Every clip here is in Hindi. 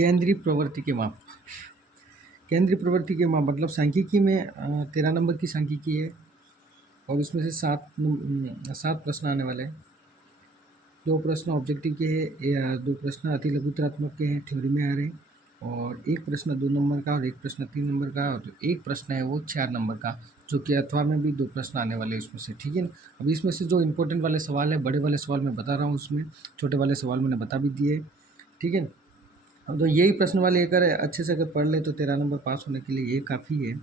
केंद्रीय प्रवृत्ति के माप। केंद्रीय प्रवृत्ति के माप मतलब सांख्यिकी में 13 नंबर की सांख्यिकी है और इसमें से 7 प्रश्न आने वाले हैं। 2 प्रश्न ऑब्जेक्टिव के हैं या 2 प्रश्न अति लघुतरात्मक के हैं, थ्योरी में आ रहे हैं, और 1 प्रश्न 2 नंबर का और 1 प्रश्न 3 नंबर का और 1 प्रश्न है वो 4 नंबर का, जो कि अथवा में भी 2 प्रश्न आने वाले हैं इसमें से, ठीक है ना। अब इसमें से जो इंपॉर्टेंट वाले सवाल है, बड़े वाले सवाल मैं बता रहा हूँ, उसमें छोटे वाले सवाल मैंने बता भी दिए, ठीक है। अब तो यही प्रश्न वाले अगर अच्छे से अगर पढ़ ले तो 13 नंबर पास होने के लिए ये काफ़ी है।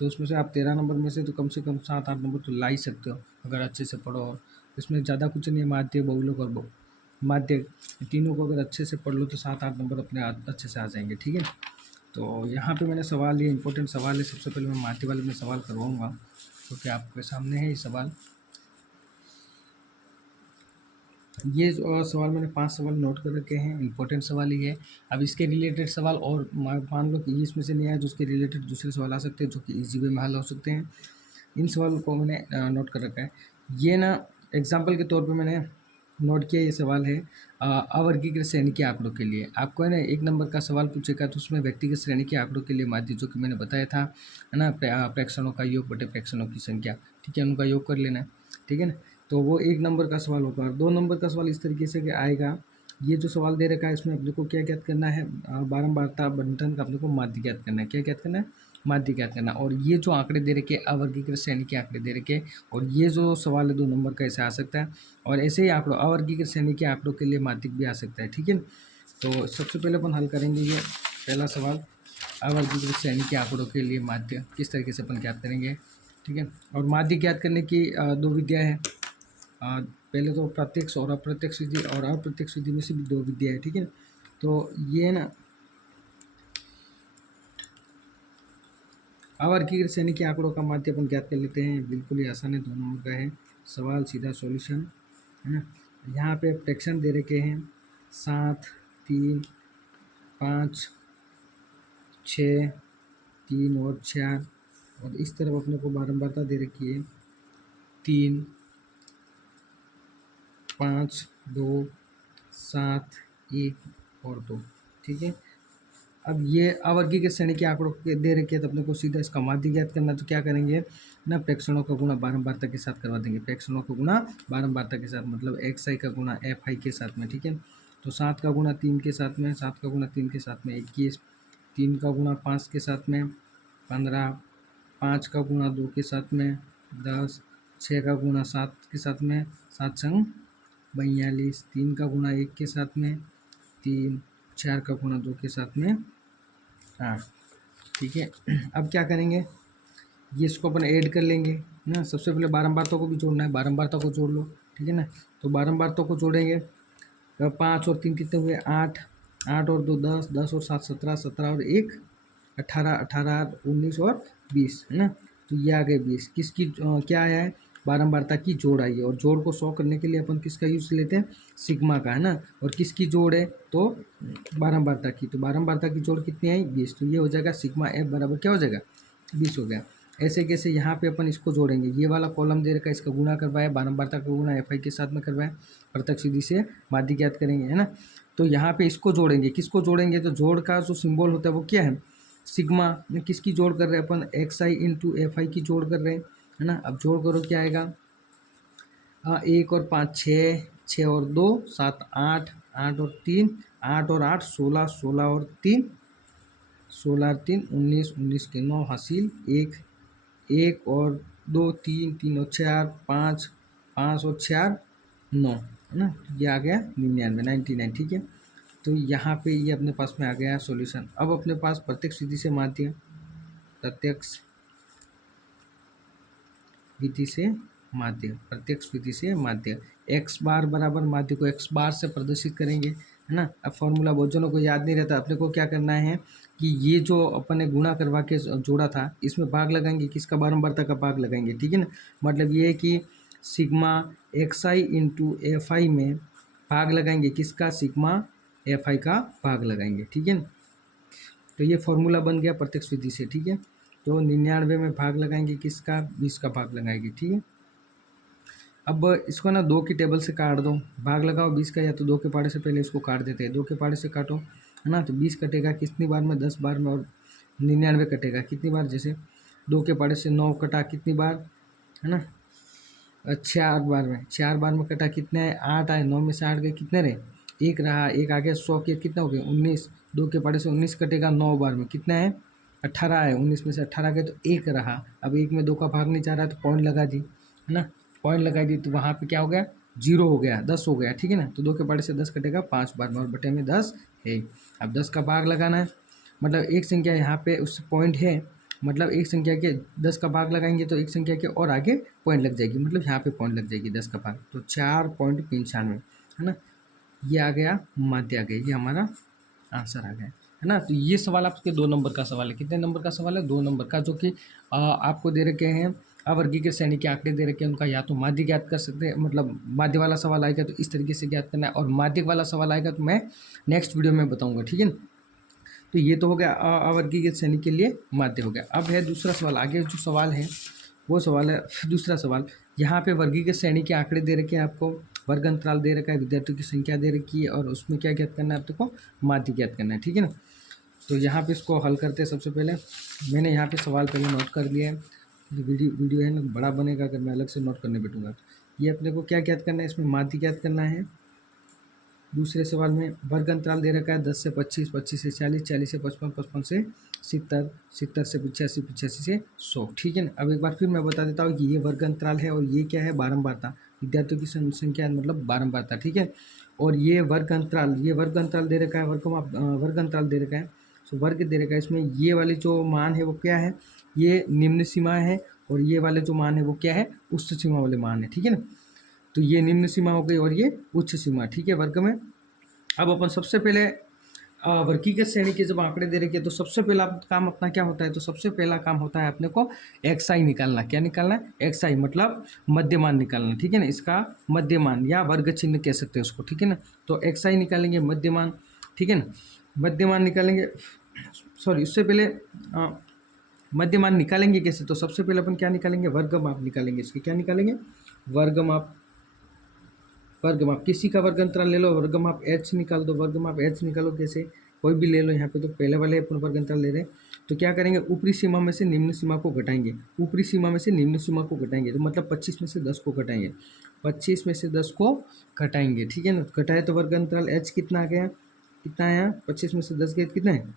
तो उसमें से आप 13 नंबर में से तो कम से कम 7-8 नंबर तो ला ही सकते हो अगर अच्छे से पढ़ो। और इसमें ज़्यादा कुछ नहीं है, माध्य, बहुलक और माध्य तीनों को अगर अच्छे से पढ़ लो तो 7-8 नंबर अपने अच्छे से आ जाएंगे, ठीक है। तो यहाँ पे मैंने सवाल, ये इंपॉर्टेंट सवाल है। सबसे पहले मैं माध्य वाले में सवाल करवाऊँगा, क्योंकि आपके सामने है ये सवाल। ये सवाल मैंने 5 सवाल नोट कर रखे हैं, इंपॉर्टेंट सवाल ही है। अब इसके रिलेटेड सवाल और मान लो कि इसमें से नहीं आया, जो उसके रिलेटेड दूसरे सवाल आ सकते हैं, जो कि इजी वे में हल हो सकते हैं। इन सवालों को मैंने नोट कर रखा है। ये ना एग्जाम्पल के तौर पे मैंने नोट किया। ये सवाल है अवर्गीकृत श्रेणी के आंकड़ों के लिए। आपको है ना 1 नंबर का सवाल पूछेगा तो उसमें व्यक्तिगत श्रेणी के आंकड़ों के लिए माध्य, जो कि मैंने बताया था, है ना, प्रेक्षणों का योग बटे प्रेक्षणों की संख्या, ठीक है, उनका योग कर लेना है, ठीक है ना। तो वो 1 नंबर का सवाल होगा। 2 नंबर का सवाल इस तरीके से कि आएगा, ये जो सवाल दे रखा है इसमें अपने को क्या ज्ञात करना है, बारंबारता बंटन का अपने को माध्य ज्ञात करना है। क्या ज्ञात करना है? माध्य ज्ञात करना। और ये जो आंकड़े दे रखे अवर्गीकृत श्रेणी के आंकड़े दे रखे, और ये जो सवाल है 2 नंबर का ऐसे आ सकता है, और ऐसे ही आंकड़ों अवर्गीकृत श्रेणी के आंकड़ों के लिए माध्यिक भी आ सकता है, ठीक है। तो सबसे पहले अपन हल करेंगे ये पहला सवाल, अवर्गीकृत श्रेणी के आंकड़ों के लिए माध्य किस तरीके से अपन ज्ञात करेंगे, ठीक है। और माध्य ज्ञात करने की 2 विधियाँ हैं। पहले तो प्रत्यक्ष और अप्रत्यक्ष विधि, और अप्रत्यक्ष विधि में से भी 2 विधियाँ है, ठीक है। तो ये ना अवर्गीकृत श्रेणी के आंकड़ों का माध्य अपन ज्ञात कर लेते हैं। बिल्कुल ही आसान है, 2 नंबर का है सवाल, सीधा सॉल्यूशन, है ना। यहाँ पे प्रेक्षण दे रखे हैं 7, 3, 5, 6, 3 और 4, और इस तरफ अपने को बारंबारता दे रखी है 3, 5, 2, 7, 1 और 2, ठीक है। अब ये अवर्गीकृत श्रेणी के आंकड़ों के दे रखे हैं तो अपने को सीधा इसका माध्य ज्ञात करना, तो क्या करेंगे ना, प्रेक्षणों का गुणा बारंबारता के साथ करवा देंगे। प्रेक्षणों का गुणा बारंबारता के साथ मतलब xi का गुणा fi के साथ में, ठीक है। तो 7 का गुणा 3 के साथ में, 7 का गुणा 3 के साथ में 21, 3 का गुणा 5 के साथ में 15, 5 का गुणा 2 के साथ में 10, 6 का गुणा 7 के साथ में 7 संग 42, 3 का गुणा 1 के साथ में 3, 4 का गुणा 2 के साथ में 8, ठीक है। अब क्या करेंगे, ये इसको अपन ऐड कर लेंगे ना। सबसे पहले बारंबारता को भी जोड़ना है, बारंबारता को जोड़ लो, ठीक है ना। तो बारंबारता को जोड़ेंगे, 5 और 3 कितने हुए 8, 8 और 2 10, 10 और 7 17, 17 और 1 18, 18 19 और 20, है ना। तो ये आ गए 20। किसकी क्या आया है, बारंबारता की जोड़ आई है। और जोड़ को 100 करने के लिए अपन किसका यूज़ लेते हैं, सिग्मा का, है ना। और किसकी जोड़ है, तो बारंबारता की। तो बारंबारता की जोड़ कितनी आई, 20। तो ये हो जाएगा सिग्मा एफ बराबर क्या हो जाएगा, 20 हो गया। ऐसे कैसे यहाँ पे अपन इसको जोड़ेंगे, ये वाला कॉलम दे रखा है, इसका गुणा करवाया, बारंबारता का गुणा एफ आई के साथ में करवाया, प्रत्यक्ष विधि से माध्य ज्ञात करेंगे, है ना। तो यहाँ पे इसको जोड़ेंगे, किसको जोड़ेंगे, तो जोड़ का जो सिंबल होता है वो क्या है, सिग्मा। किसकी जोड़ कर रहे हैं अपन, x i into f i की जोड़ कर रहे हैं, है ना। अब जोड़ करो क्या आएगा, 1 और 5 6, 6 और 2 7 8, 8 और 3 8 और 8 16, 16 और 3 16 और 3 19, 19 के 9 हासिल 1, 1 और 2 3, 3 और 4 5, 5 और 4 9, है ना। ये आ गया 99, 99, ठीक है। तो यहाँ पे ये अपने पास में आ गया सॉल्यूशन। अब अपने पास प्रत्यक्ष विधि से माध्य, प्रत्यक्ष विधि से माध्य, प्रत्यक्ष विधि से माध्य, x बार बराबर माध्य को x बार से प्रदर्शित करेंगे, है ना। अब फॉर्मूला बहुत जनों को याद नहीं रहता, अपने को क्या करना है कि ये जो अपन ने गुणा करवा के जोड़ा था, इसमें भाग लगाएंगे, किसका, बारंबारता का भाग लगाएंगे, ठीक है ना। मतलब ये है कि sigma x i into f आई में भाग लगाएंगे, किसका, सिग्मा एफ आई का भाग लगाएंगे, ठीक है ना। तो ये फॉर्मूला बन गया प्रत्यक्ष विधि से, ठीक है। तो 99 में भाग लगाएंगे, किसका, 20 का भाग लगाएंगे, ठीक है। अब इसको ना 2 की टेबल से काट दो, भाग लगाओ 20 का, या तो 2 के पहाड़े से पहले इसको काट देते हैं, 2 के पहाड़े से काटो, है ना। तो 20 कटेगा कितनी बार में, 10 बार में, और 99 कटेगा कितनी बार, जैसे 2 के पाड़े से 9 कटा कितनी बार, है ना, 4 बार में, 4 बार में कटा कितने है, 8 आए, 9 में से 8 गए कितने रहे, 1 रहा, 1 आ गया, 100 के कितना हो गया 19, 2 के पाड़े से 19 कटेगा 9 बार में कितना है 18 है, 19 में से 18 गए तो 1 रहा। अब 1 में 2 का भाग नहीं जा रहा तो पॉइंट लगा दी, है ना, पॉइंट लगा दी तो वहाँ पे क्या हो गया 0 हो गया, 10 हो गया, ठीक है ना। तो 2 के पाड़े से 10 कटेगा 5 बार में और बटे में 10 है। अब 10 का भाग लगाना है, मतलब एक संख्या यहाँ पे उस पॉइंट है, मतलब एक संख्या के 10 का भाग लगाएंगे तो एक संख्या के और आगे पॉइंट लग जाएगी, मतलब यहाँ पे पॉइंट लग जाएगी 10 का भाग, तो 4.95 है ना। ये आ गया माध्य आ गया, ये हमारा आंसर आ गया, है ना। तो ये सवाल आपके 2 नंबर का सवाल है। कितने नंबर का सवाल है, 2 नंबर का, जो कि आपको दे रखे हैं अवर्गीकृत श्रेणी के आंकड़े दे रखे हैं, उनका या तो माध्य ज्ञात कर सकते हैं, मतलब माध्य वाला सवाल आएगा तो इस तरीके से ज्ञात करना है, और माध्यक वाला सवाल आएगा तो मैं नेक्स्ट वीडियो में बताऊँगा, ठीक है। तो ये तो हो गया अवर्गीकृत श्रेणी के लिए माध्य हो गया। अब है दूसरा सवाल, आगे जो सवाल है वो सवाल है दूसरा सवाल। यहाँ पे वर्गीकृत श्रेणी के आंकड़े दे रखे हैं आपको, वर्ग अंतराल दे रखा है, विद्यार्थियों की संख्या दे रखी है, और उसमें क्या ज्ञात करना है आपको, माध्य ज्ञात करना है, ठीक है ना। तो यहाँ पे इसको हल करते हैं। सबसे पहले मैंने यहाँ पे सवाल पहले नोट कर लिया है, वीडियो है ना बड़ा बनेगा अगर मैं अलग से नोट करने बैठूंगा। ये अपने को क्या ज्ञात करना है, इसमें माध्य ज्ञात करना है। दूसरे सवाल में वर्ग अंतराल दे रखा है 10 से 25, 25 से 40, 40 से 55, 55 से 70, 70 से 85, 85 से 100, ठीक है ना। अब एक बार फिर मैं बता देता हूँ कि ये वर्ग अंतराल है और ये क्या है, बारंबारता, विद्यार्थियों की संख्या मतलब बारंबारता, ठीक है। और ये वर्ग अंतराल दे रखा है, वर्ग अंतराल दे रखा है, तो वर्ग दे रखा है। इसमें ये वाली जो मान है वो क्या है, ये निम्न सीमा है, और ये वाले जो मान है वो क्या है, उच्च सीमा वाले मान है, ठीक है ना। तो ये निम्न सीमा हो गई और ये उच्च सीमा, ठीक है, वर्ग में। अब अपन सबसे पहले वर्गीकृत श्रेणी के जब आंकड़े दे रखे हैं तो सबसे पहला काम अपना क्या होता है, तो सबसे पहला काम होता है अपने को एक्सआई निकालना। क्या निकालना है, एक्सआई मतलब मध्यमान निकालना, ठीक है ना, इसका मध्यमान या वर्ग चिन्ह कह सकते हैं उसको, ठीक है ना। तो एक्सआई निकालेंगे, मध्यमान, ठीक है ना, मध्यमान निकालेंगे, सॉरी उससे पहले मध्यमान निकालेंगे कैसे, तो सबसे पहले अपन क्या निकालेंगे, वर्ग माप निकालेंगे। इसके क्या निकालेंगे, वर्ग माप, वर्ग माप, किसी का वर्ग अंतराल ले लो, वर्ग माप h निकाल दो, वर्ग माप h निकालो, कैसे कोई भी ले लो। यहाँ पे तो पहले वाले अपन वर्ग अंतराल ले रहे हैं, तो क्या करेंगे, ऊपरी सीमा में से निम्न सीमा को घटाएंगे, ऊपरी सीमा में से निम्न सीमा को घटाएंगे, तो मतलब 25 में से 10 को घटाएंगे, 25 में से 10 को घटाएंगे, ठीक है ना। घटाए तो वर्ग अंतराल h कितना आ गया, कितना आया, 25 में से 10 गए कितना है,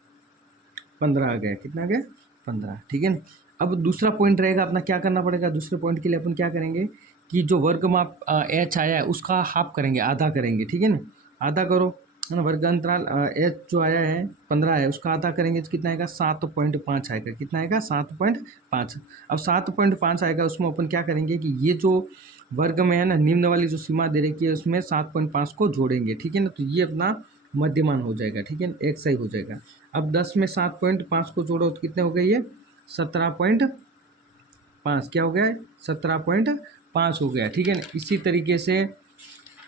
15 आ गया, कितना आ गया 15, ठीक है ना। अब दूसरा पॉइंट रहेगा अपना, क्या करना पड़ेगा, दूसरे पॉइंट के लिए अपन क्या करेंगे कि जो वर्ग माप एच आया है उसका हाफ करेंगे, आधा करेंगे, ठीक है ना, आधा करो, है ना। वर्ग अंतराल एच जो आया है 15 है, उसका आधा करेंगे तो कितना आएगा, 7.5 आएगा, कितना आएगा 7.5। अब 7.5 आएगा, उसमें अपन क्या करेंगे कि ये जो वर्ग में है ना, निम्न वाली जो सीमा दे रखी है उसमें 7.5 को जोड़ेंगे, ठीक है ना। तो ये अपना मध्यमान हो जाएगा, ठीक है, एक सही हो जाएगा। अब 10 में 7.5 को जोड़ो तो कितने हो गए, ये 17.5, क्या हो गया, 17.5 हो गया, ठीक है ना। इसी तरीके से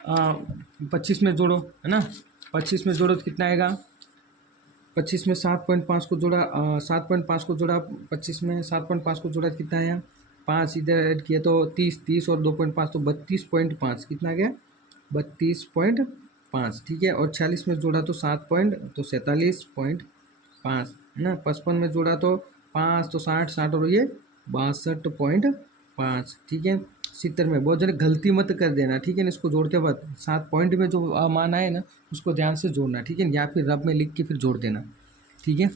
25 में जोड़ो, है ना, 25 में जोड़ो तो कितना आएगा, 25 में 7.5 को जोड़ा, 7.5 को जोड़ा, 25 में 7.5 को जोड़ा तो कितना आया, 5 इधर ऐड किया तो 30 और 2.5 तो 32.5, कितना आ गया 32.5, ठीक है। और 46 में जोड़ा तो 47.5, है ना। 55 में जोड़ा तो 5 तो 60 और ये 62.5, ठीक है। 70 में, बहुत जरा गलती मत कर देना, ठीक है ना, इसको जोड़ते वक्त 7 पॉइंट में जो मान आए ना उसको ध्यान से जोड़ना, ठीक है, या फिर रब में लिख के फिर जोड़ देना, ठीक है।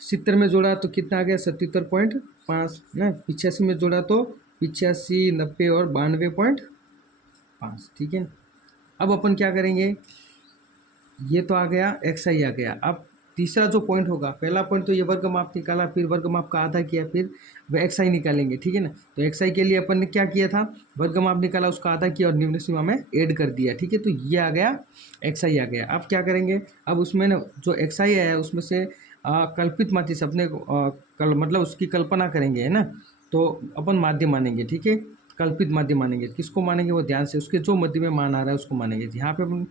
70 में जोड़ा तो कितना आ गया 77.5 ना। 85 में जोड़ा तो 85, 90 और 92.5, ठीक है। अब अपन क्या करेंगे, ये तो आ गया, एक्सआई आ गया। अब तीसरा जो पॉइंट होगा, पहला पॉइंट तो ये वर्ग माप निकाला, फिर वर्ग माप का आधा किया, फिर वह एक्सआई निकालेंगे, ठीक है ना। तो एक्सआई के लिए अपन ने क्या किया था, वर्ग माप निकाला, उसका आधा किया और निम्न सीमा में ऐड कर दिया, ठीक है। तो ये आ गया, एक्सआई आ गया। अब क्या करेंगे, अब उसमें ना जो एक्सआई आया उसमें से कल्पित मात्रा से अपने मतलब उसकी कल्पना करेंगे, है ना। तो अपन माध्य मानेंगे, ठीक है, कल्पित माध्य मानेंगे। किसको मानेंगे वो ध्यान से, उसके जो मध्य में मान आ रहा है उसको मानेंगे। यहाँ पे अपन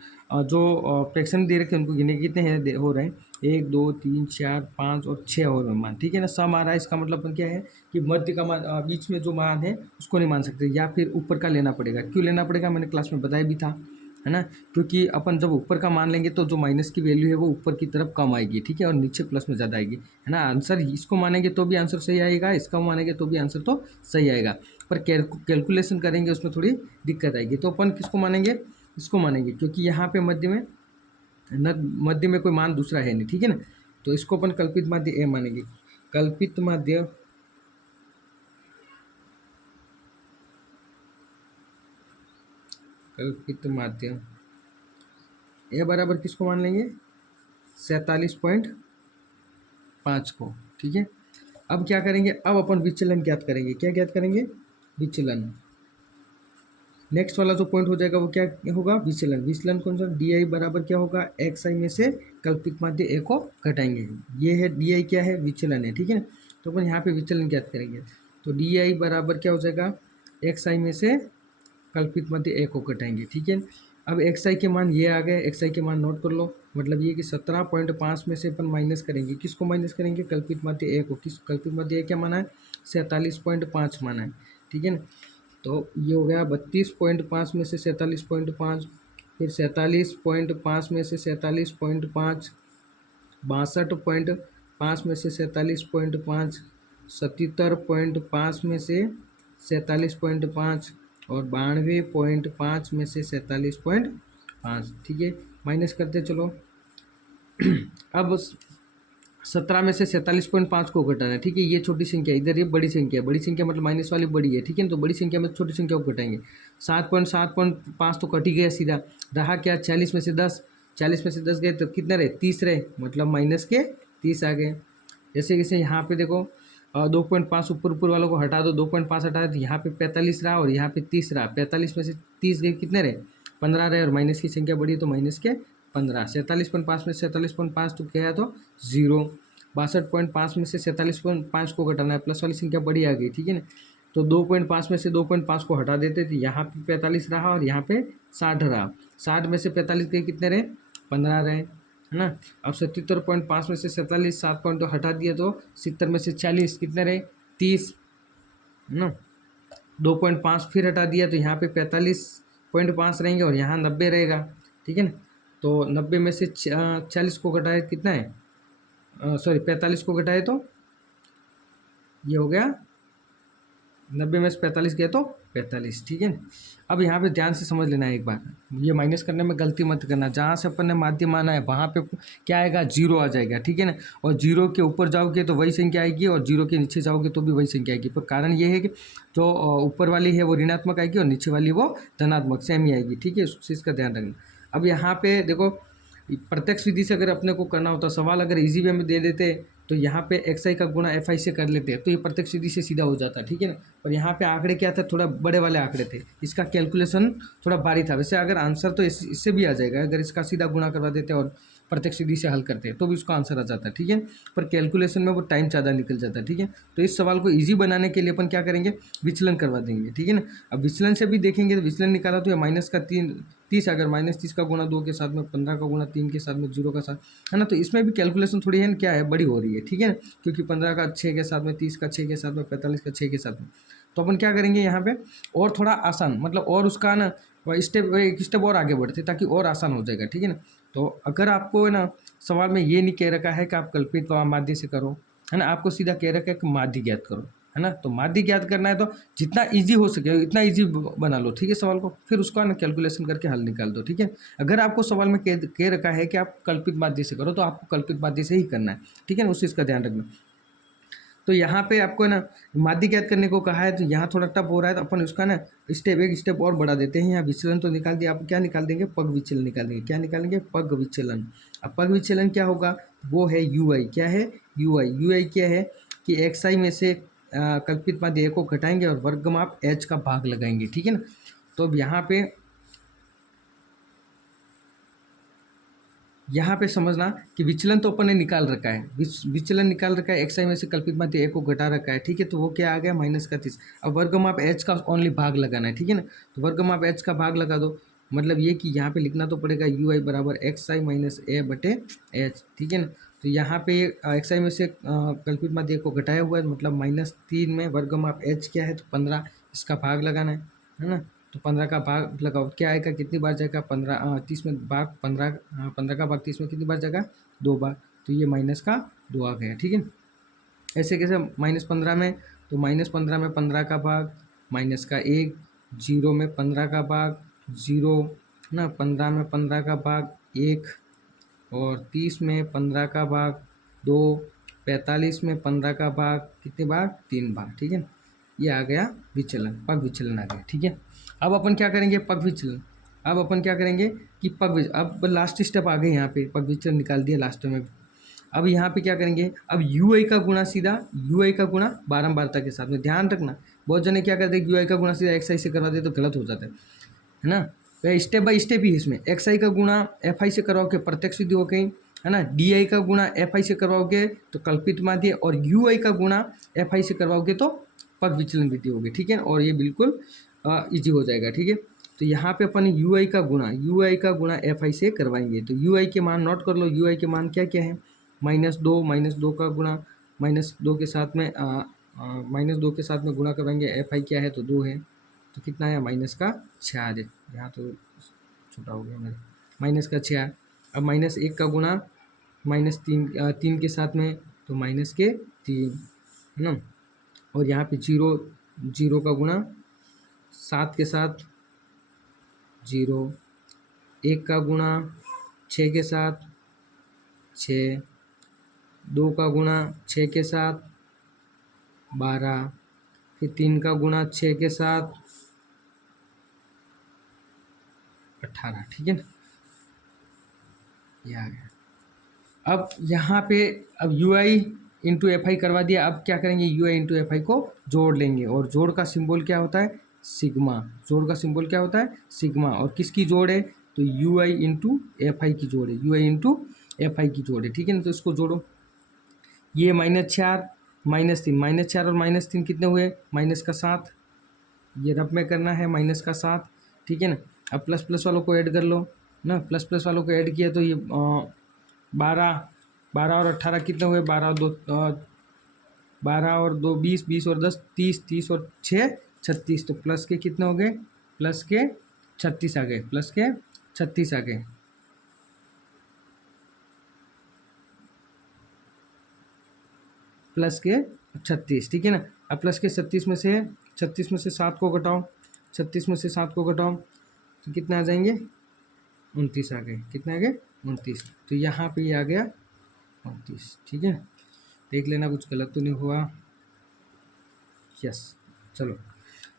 जो फ्रैक्शन दे रखे हैं उनको गिने, कितने हैं हो रहे हैं 1 2 3 4 5 और 6 और में मान, ठीक है ना। सम आ रहा है, इसका मतलब अपन क्या है कि मध्य का मान बीच में जो मान है उसको नहीं मान सकते, या फिर ऊपर का लेना पड़ेगा। क्यों लेना पड़ेगा, मैंने क्लास में बताया भी था, है ना। क्योंकि अपन जब ऊपर का मान लेंगे तो जो माइनस की वैल्यू है वो ऊपर की तरफ कम आएगी, ठीक है, और नीचे प्लस में ज़्यादा आएगी, है ना। आंसर इसको मानेंगे तो भी आंसर सही आएगा, इसका मानेंगे तो भी आंसर तो सही आएगा, पर कैलकुलेशन करेंगे उसमें थोड़ी दिक्कत आएगी। तो अपन किसको मानेंगे, इसको मानेंगे, क्योंकि यहाँ पे मध्य में न, मध्य में कोई मान दूसरा है नहीं, ठीक है ना। तो इसको अपन कल्पित माध्य ए मानेंगे। कल्पित माध्य कल्पित माध्य ए बराबर किसको मान लेंगे, 47.5 को, ठीक है। अब क्या करेंगे, अब अपन विचलन ज्ञात करेंगे। क्या ज्ञात करेंगे, विचलन। नेक्स्ट वाला जो पॉइंट हो जाएगा वो क्या होगा, विचलन। विचलन कौन सा, डी आई बराबर क्या होगा, एक्स आई में से कल्पित माध्य ए को घटाएंगे। ये है डी आई, क्या है, विचलन है, ठीक है। तो अपन यहाँ पे विचलन ज्ञात करेंगे। तो डी आई बराबर क्या हो जाएगा, एक्स आई में से कल्पित माध्य ए को घटाएंगे, ठीक है। अब एक्स आई के मान ये आ गए, एक्स आई के मान नोट कर लो। मतलब ये कि 17.5 में से अपन माइनस करेंगे, किसको माइनस करेंगे, कल्पित माध्य ए को। किस कल्पित माध्य ए क्या माना है, 47.5 माना है, ठीक है ना। तो ये हो गया 32.5 में से 47.5, फिर 47.5 में से 47.5, 62.5 में से 47.5, 77.5 में से 47.5 और 92.5 में से 47.5, ठीक है। माइनस करते चलो। अब 17 में से 47.5 को घटाना है, ठीक है। ये छोटी संख्या, इधर ये बड़ी संख्या है, बड़ी संख्या मतलब माइनस वाली बड़ी है, ठीक है। तो बड़ी संख्या में छोटी संख्या को घटाएंगे। 7.5 तो कट ही गया सीधा, रहा क्या, 40 में से 10, 40 में से 10 गए तो कितने रहे, 30 रहे, मतलब माइनस के 30 आ गए। जैसे जैसे यहाँ पे देखो 2.5 ऊपर ऊपर वालों को हटा दो, 2.5 हटा दो, यहाँ पे 45 रहा और यहाँ पे 30 रहा। 45 में से 30 गए, कितने रहे, 15 रहे, और माइनस की संख्या बढ़ी तो माइनस के 15। 47.5 में 47.5 तो क्या है, तो 0। 62.5 में से 47.5 को घटाना है, प्लस वाली संख्या बड़ी आ गई, ठीक है ना। तो 2.5 में से 2.5 को हटा देते थे, यहाँ पे 45 रहा और यहाँ पे 60 रहा। 60 में से 45 गए, कितने रहे, 15 रहे, है ना। अब 77.5 में से 47, 7 पॉइंट हटा दिया तो 70 में से 40, कितने रहे, 30, है ना। 2.5 फिर हटा दिया तो यहाँ पे 45.5 रहेंगे और यहाँ 90 रहेगा, ठीक है ना। तो 90 में से 40 को घटाए कितना है, सॉरी 45 को घटाए तो ये हो गया 90 में से 45 गया तो 45, ठीक है। अब यहाँ पे ध्यान से समझ लेना है एक बार, ये माइनस करने में गलती मत करना। जहाँ से अपन ने माध्य माना है वहाँ पे क्या आएगा, 0 आ जाएगा, ठीक है ना। और 0 के ऊपर जाओगे तो वही संख्या आएगी और 0 के नीचे जाओगे तो भी वही संख्या आएगी। पर कारण ये है कि जो ऊपर वाली है वो ऋणात्मक आएगी और नीचे वाली वो धनात्मक, सेम ही आएगी, ठीक है। उस चीज़ का ध्यान रखना। अब यहाँ पे देखो, प्रत्यक्ष विधि से अगर अपने को करना होता, सवाल अगर इजी वे में दे देते तो यहाँ पे एक्स आई का गुणा एफ आई से कर लेते तो ये प्रत्यक्ष विधि से सीधा हो जाता, ठीक है ना। और यहाँ पे आंकड़े क्या था, थोड़ा बड़े वाले आंकड़े थे, इसका कैलकुलेशन थोड़ा भारी था। वैसे अगर आंसर तो इससे भी आ जाएगा, अगर इसका सीधा गुणा करवा देते और प्रत्यक्ष विधि से हल करते तो भी उसका आंसर आ जाता, ठीक है। पर कैलकुलेशन में वो टाइम ज़्यादा निकल जाता, ठीक है। तो इस सवाल को ईजी बनाने के लिए अपन क्या करेंगे, विचलन करवा देंगे, ठीक है ना। अब विचलन से भी देखेंगे तो विचलन निकाला तो ये माइनस का 30, अगर -30 का गुणा 2 के साथ में, 15 का गुणा 3 के साथ में, 0 का साथ, है ना। तो इसमें भी कैलकुलेशन थोड़ी है क्या है, बड़ी हो रही है, ठीक है ना। क्योंकि 15 का 6 के साथ में, 30 का 6 के साथ में, 45 का 6 के साथ में। तो अपन क्या करेंगे यहाँ पे, और थोड़ा आसान, मतलब और उसका ना स्टेप, एक स्टेप और आगे बढ़ते ताकि और आसान हो जाएगा, ठीक है ना। तो अगर आपको ना सवाल में ये नहीं कह रखा है कि आप कल्पित माध्य से करो, है ना, आपको सीधा कह रखा है कि माध्य ज्ञात करो, है ना। तो माध्य ज्ञात करना है तो जितना इजी हो सके उतना इजी बना लो, ठीक है सवाल को, फिर उसका ना कैलकुलेशन करके हल निकाल दो, ठीक है। अगर आपको सवाल में कह रखा है कि आप कल्पित माध्य से करो तो आपको कल्पित माध्य से ही करना है, ठीक है ना, उस चीज़ का ध्यान रखना। तो यहाँ पे आपको ना माध्य ज्ञात करने को कहा है, तो यहाँ थोड़ा टफ हो रहा है तो अपन उसका ना एक स्टेप और बढ़ा देते हैं। यहाँ विचलन तो निकाल दिया, आप क्या निकाल देंगे, पग विचलन निकाल देंगे। क्या निकालेंगे, पग विचलन। अब पग विचलन क्या होगा, वो है यू आई। क्या है, यू आई। यू आई क्या है कि एक्स आई में से कल्पित माध्य ए को घटाएंगे और वर्गमाप एच का भाग लगाएंगे, ठीक है ना। तो अब यहाँ पे यहाँ पे समझना कि विचलन तो अपन ने निकाल रखा है, विचलन निकाल रखा है, xi में से कल्पित माध्य a को घटा रखा है, ठीक है। तो वो क्या आ गया -30। अब वर्ग माप h का ओनली भाग लगाना है, ठीक है ना। तो वर्ग माप h का भाग लगा दो, मतलब ये कि यहाँ पे लिखना तो पड़ेगा ui बराबर xi माइनस a बटे h, ठीक है ना। तो यहाँ पे xi में से कल्पित माध्य को घटाया हुआ है, मतलब -3 में वर्ग माप h क्या है तो 15, इसका भाग लगाना है ना। तो 15 का भाग लगाओ, क्या आएगा, कितनी बार जाएगा 15, 30 में भाग 15, 15 का भाग 30 में कितनी बार जाएगा 2 बार, तो ये माइनस का 2 आ गया, ठीक है। ऐसे कैसे -15 में, तो -15 में 15 का भाग माइनस का 1, 0 में 15 का भाग 0 ना, 15 में 15 का भाग 1, और 30 में 15 का भाग 2, 45 में 15 का भाग कितनी बार 3 बार, ठीक है। ये आ गया विचलन, पग विचलन आ गया, ठीक है। अब अपन क्या करेंगे, पग विचलन, अब अपन क्या करेंगे कि अब लास्ट स्टेप आ गए, यहाँ पे पग विचलन निकाल दिया लास्ट में। अब यहाँ पे क्या करेंगे, अब यू आई का गुणा सीधा यू आई का गुणा बारंबारता के साथ में, ध्यान रखना बहुत जने क्या करते हैं यू आई का गुणा सीधा एक्स आई से करवा दे तो गलत हो जाता है ना। तो स्टेप बाय स्टेप ही इसमें एक्स आई का गुणा एफ आई से करवाओगे प्रत्यक्ष विधि हो गई, है ना। डी आई का गुणा एफ आई से करवाओगे तो कल्पित माध्य, और यू आई का गुणा एफ आई से करवाओगे तो पग विचलन विधि होगी, ठीक है। और ये बिल्कुल ईजी हो जाएगा, ठीक है। तो यहाँ पे अपन यू आई का गुणा एफ आई से करवाएंगे। तो यू आई के मान नोट कर लो, यू आई के मान क्या क्या है, -2 का गुणा -2 के साथ में -2 के साथ में गुणा करवाएंगे, एफ आई क्या है तो 2 है, तो कितना आया -6 आ जाए, यहाँ तो छोटा हो गया मेरा, -6। अब -1 का गुणा -3 के साथ में तो -3, है ना। और यहाँ पे 0 का गुणा 7 के साथ 0, 1 का गुणा 6 के साथ 6, 2 का गुणा 6 के साथ 12, फिर 3 का गुणा 6 के साथ 18, ठीक है ना। ये आ गया। अब यहाँ पे अब यू आई इंटू एफ आई करवा दिया, अब क्या करेंगे यू आई इंटू एफ आई को जोड़ लेंगे, और जोड़ का सिंबल क्या होता है सिग्मा, जोड़ का सिंबल क्या होता है सिग्मा। और किसकी जोड़ है तो you i into f i की जोड़ है, you i into f i की जोड़ है, ठीक है ना। तो इसको जोड़ो, ये -4 -3, -4 और -3 कितने हुए -7, ये रब में करना है -7, ठीक है ना। अब प्लस प्लस वालों को ऐड कर लो ना, प्लस प्लस वालों को ऐड किया तो ये 12 और 18 कितने हुए 12 और 2 20, 20 और 10 30, 30 और 6 36, तो प्लस के कितने हो गए प्लस के 36 आ गए, प्लस के 36 आ गए। प्लस के 36, ठीक है ना। अब प्लस के 36 में से 7 को घटाओ, 36 में से 7 को घटाओ तो कितने आ जाएंगे 29 आ गए, कितने आ गए 29। तो यहाँ पे ये आ गया 29, ठीक है। देख लेना कुछ गलत तो नहीं हुआ, यस। चलो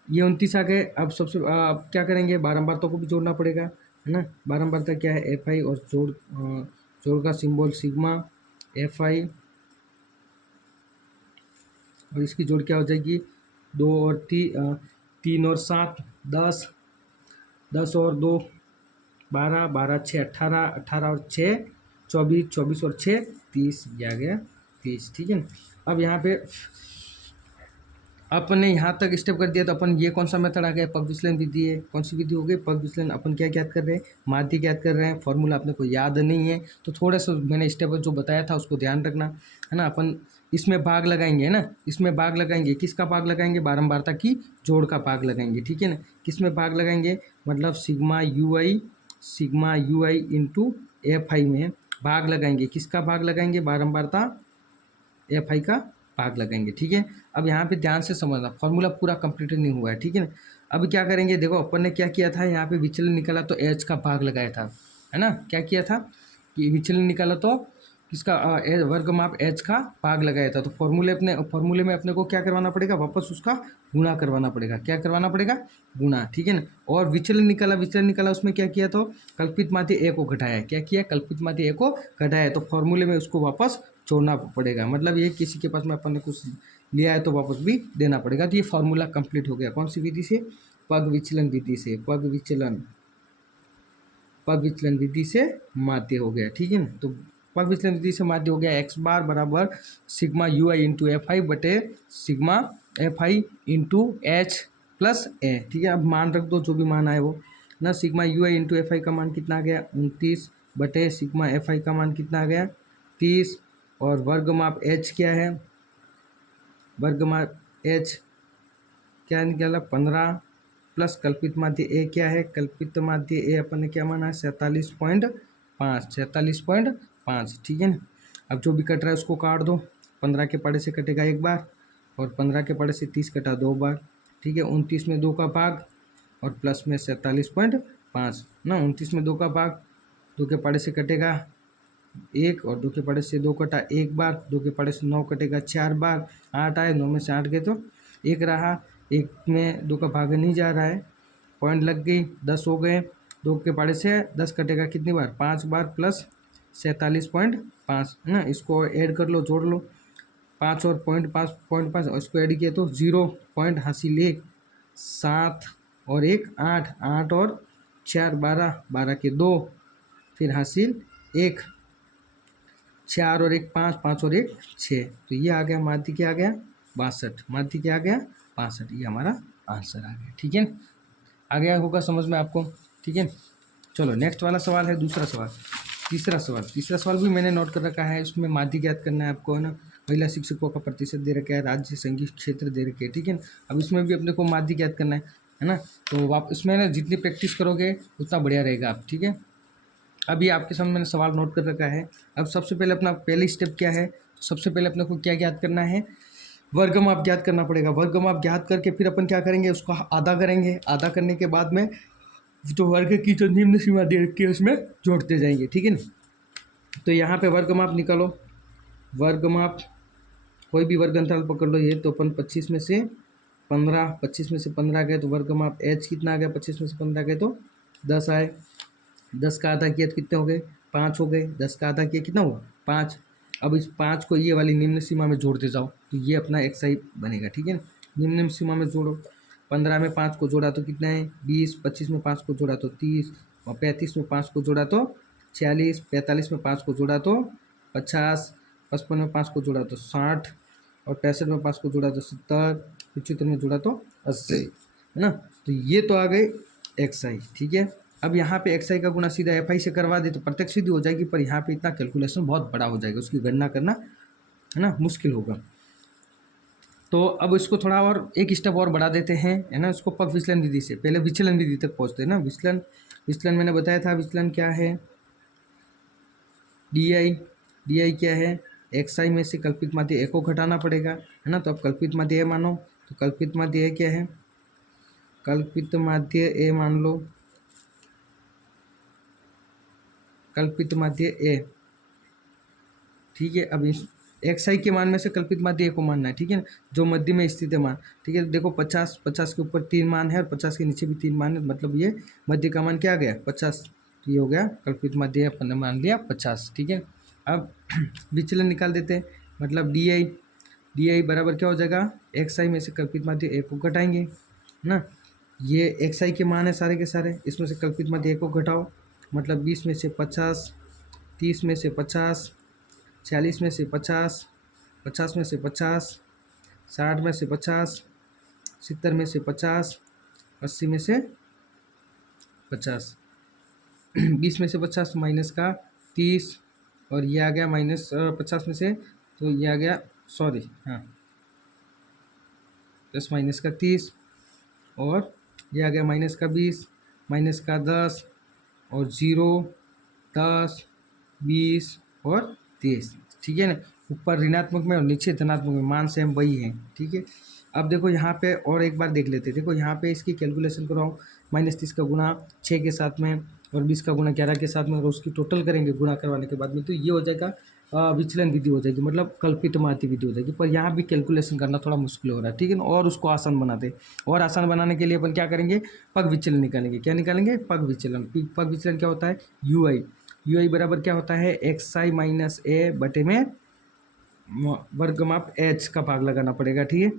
ये 29 आ गए। अब सबसे अब क्या करेंगे बारंबारता को भी जोड़ना पड़ेगा, है ना। बारंबारता क्या है एफ आई, और जोड़ का सिंबल सिग्मा एफ आई, और इसकी जोड़ क्या हो जाएगी 2 और 3 और 7 10, 10 और 2 12, 12 6 18, 18 और 6 24, 24 और 6 30, ये आ गया 30, ठीक है। अब यहाँ पे अपन ने यहाँ तक स्टेप कर दिया, तो अपन ये कौन सा मेथड आ गया पग विचलन विधि है, कौन सी विधि हो गई पग विचलन। अपन क्या ज्ञात कर रहे हैं माध्य ज्ञात कर रहे हैं, फॉर्मूला अपने को याद नहीं है तो थोड़ा सा मैंने स्टेप जो बताया था उसको ध्यान रखना, है ना। अपन इसमें भाग लगाएंगे, है ना, इसमें भाग लगाएंगे, किसका भाग लगाएंगे बारंबारता की जोड़ का भाग लगाएंगे, ठीक है ना। किस में भाग लगाएंगे मतलब sigma u i into f आई में भाग लगाएंगे, किसका भाग लगाएंगे बारंबारता एफ आई का भाग लगाएंगे, ठीक है। अब यहाँ पे ध्यान से समझना फॉर्मूला पूरा कंप्लीट नहीं हुआ है, ठीक है ना। अब क्या करेंगे देखो अपन ने क्या किया था, यहाँ पे विचलन निकाला तो एच का भाग लगाया था, है ना। क्या किया था कि विचलन निकाला तो किसका वर्ग माप एच का भाग लगाया था। तो फॉर्मूले में अपने को क्या करवाना पड़ेगा वापस उसका गुणा करवाना पड़ेगा, क्या करवाना पड़ेगा गुणा, ठीक है ना। और विचलन निकाला उसमें क्या किया तो कल्पित माध्य ए को घटाया, क्या किया कल्पित माध्य ए को घटाया, तो फॉर्मूले में उसको वापस जोड़ना पड़ेगा। मतलब ये किसी के पास में अपन ने कुछ लिया है तो वापस भी देना पड़ेगा। तो ये फॉर्मूला कंप्लीट हो गया कौन सी विधि से पग विचलन विधि से, पग विचलन पग विचलन विधि से माध्य हो गया, ठीक है ना। तो पग विचलन विधि से माध्य हो गया एक्स बार बराबर sigma u i into f i बटे sigma f i into h plus a, ठीक है। अब मान रख दो जो भी मान आए वो ना। Sigma u i into f आई का मान कितना आ गया 29 बटे सिग्मा एफ आई का मान कितना आ गया 30, और वर्ग माप एच क्या है, वर्ग माप एच क्या निकाला 15 प्लस कल्पित माध्य ए क्या है, कल्पित माध्य ए अपन ने क्या माना है 47.5, ठीक है ना। अब जो भी कट रहा है उसको काट दो, 15 के पड़े से कटेगा एक बार और 15 के पड़े से 30 कटा 2 बार, ठीक है। 29 में 2 का भाग और प्लस में 47.5 ना। 29 में 2 का भाग, 2 के पड़े से कटेगा 1 और 2 के पड़े से 2 कटा 1 बार, 2 के पड़े से 9 कटेगा 4 बार, 8 आए, 9 में से 8 गए तो 1 रहा, 1 में 2 का भाग नहीं जा रहा है, पॉइंट लग गई, 10 हो गए। 2 के पड़े से 10 कटेगा कितनी बार 5 बार प्लस 47.5 है ना। इसको ऐड कर लो, जोड़ लो, 5 और .5 और इसको ऐड किया तो 0 पॉइंट हासिल 1, 7 और 1 8, 8 और 4 12, 12 के 2, फिर हासिल 1, 4 और 1 5, 5 और 1 6। तो ये आ गया माध्य क्या आ गया 62, माध्य क्या आ गया 62, ये हमारा आंसर आ गया, ठीक है। आ गया होगा समझ में आपको, ठीक है। चलो नेक्स्ट वाला सवाल है दूसरा सवाल, तीसरा सवाल भी मैंने नोट कर रखा है। इसमें माध्य ज्ञात करना है आपको, है ना। महिला शिक्षकों का प्रतिशत दे रखा है, राज्य संघीय क्षेत्र दे रखे है, ठीक है। अब इसमें भी अपने को माध्य ज्ञात करना है ना। तो आप इसमें ना जितनी प्रैक्टिस करोगे उतना बढ़िया रहेगा आप, ठीक है। अभी आपके सामने मैंने सवाल नोट कर रखा है। अब सबसे पहले अपना पहली स्टेप क्या है, सबसे पहले अपने को क्या ज्ञात करना है, वर्गमाप ज्ञात करना पड़ेगा। वर्गमाप ज्ञात करके फिर अपन क्या करेंगे, उसको आधा करेंगे, आधा करने के बाद में जो वर्ग की जो निम्न सीमा दे रखी है उसमें जोड़ते जाएंगे, ठीक है ना। तो यहाँ पे वर्गमाप निकालो, वर्गमाप कोई भी वर्ग अंतराल पकड़ लो। ये तो अपन 25 में से 15 गए तो वर्गमाप एच कितना आ गया, 25 में से 15 गए तो 10 आए। 10 का आधा किया तो कितने हो गए 5 हो गए। 10 का आधा किया कितना हुआ 5। अब इस 5 को ये वाली निम्न सीमा में जोड़ते जाओ तो ये अपना एक्सआई बनेगा, ठीक है। निम्न सीमा में जोड़ो, 15 में 5 को जोड़ा तो कितना है 20, 25 में 5 को जोड़ा तो 30, और 35 में 5 को जोड़ा तो 40, 45 में 5 को जोड़ा तो 50, 55 में 5 को जोड़ा तो 60, और 65 में 5 को जोड़ा तो 70, 75 में जोड़ा तो 80, है ना। तो ये तो आ गए एक्सआई, ठीक है। अब यहाँ पे एक्सआई का गुना सीधा एफआई से करवा दे तो प्रत्यक्ष सिद्धि हो जाएगी, पर यहाँ पे इतना कैलकुलेशन बहुत बड़ा हो जाएगा, उसकी गणना करना है ना मुश्किल होगा। तो अब इसको थोड़ा और एक स्टेप और बढ़ा देते हैं, है ना। उसको पग विचलन विधि से पहले विचलन विधि तक पहुँचते हैं ना। विचलन मैंने बताया था, विचलन क्या है, डी आई क्या है, एक्सआई में से कल्पित माध्य ए को घटाना पड़ेगा, है ना। तो अब कल्पित माध्य ए मानो, तो कल्पित माध्य ए क्या है, कल्पित माध्य ए मान लो, कल्पित माध्य ए, ठीक है। अब इस एक्सआई के मान में से कल्पित माध्य ए को मानना है, ठीक है ना, जो मध्य में स्थित है मान, ठीक है। देखो 50 के ऊपर 3 मान है और 50 के नीचे भी 3 मान है, मतलब ये मध्य का मान क्या आ गया 50, ये हो गया कल्पित माध्य अपन ने मान लिया 50, ठीक है। अब विचलन निकाल देते हैं, मतलब डी आई बराबर क्या हो जाएगा, एक्सआई में से कल्पित माध्य ए को घटाएंगे, है ना। ये एक्सआई के मान है सारे के सारे, इसमें से कल्पित माध्य ए को घटाओ, मतलब 20 में से 50, 30 में से 50, 40 में से 50, 50 में से 50, 60 में से 50, 70 में से 50, 80 में से 50, 20 में से 50 माइनस का 30, और ये आ गया माइनस 50 में से, तो ये आ गया सॉरी हाँ प्लस माइनस का 30, और ये आ गया माइनस का 20, माइनस का 10, और 0, 10, 20 और 30, ठीक है ना। ऊपर ऋणात्मक में और नीचे धनात्मक में मान सेम वही है, ठीक है। अब देखो यहाँ पे और एक बार देख लेते हैं। देखो यहाँ पे इसकी कैलकुलेशन कराओ, -30 का गुणा 6 के साथ में और 20 का गुणा 11 के साथ में, और उसकी टोटल करेंगे गुणा करवाने के बाद में, तो ये हो जाएगा विचलन विधि हो जाएगी, मतलब कल्पित माध्य विधि हो जाएगी। पर यहाँ भी कैलकुलेशन करना थोड़ा मुश्किल हो रहा है, ठीक है ना। और उसको आसान बनाते, और आसान बनाने के लिए अपन क्या करेंगे, पग विचलन निकालेंगे। क्या निकालेंगे, पग विचलन। पग विचलन क्या होता है, यूआई बराबर क्या होता है, एक्सआई माइनस ए बटे में वर्गमाप एच का भाग लगाना पड़ेगा, ठीक है।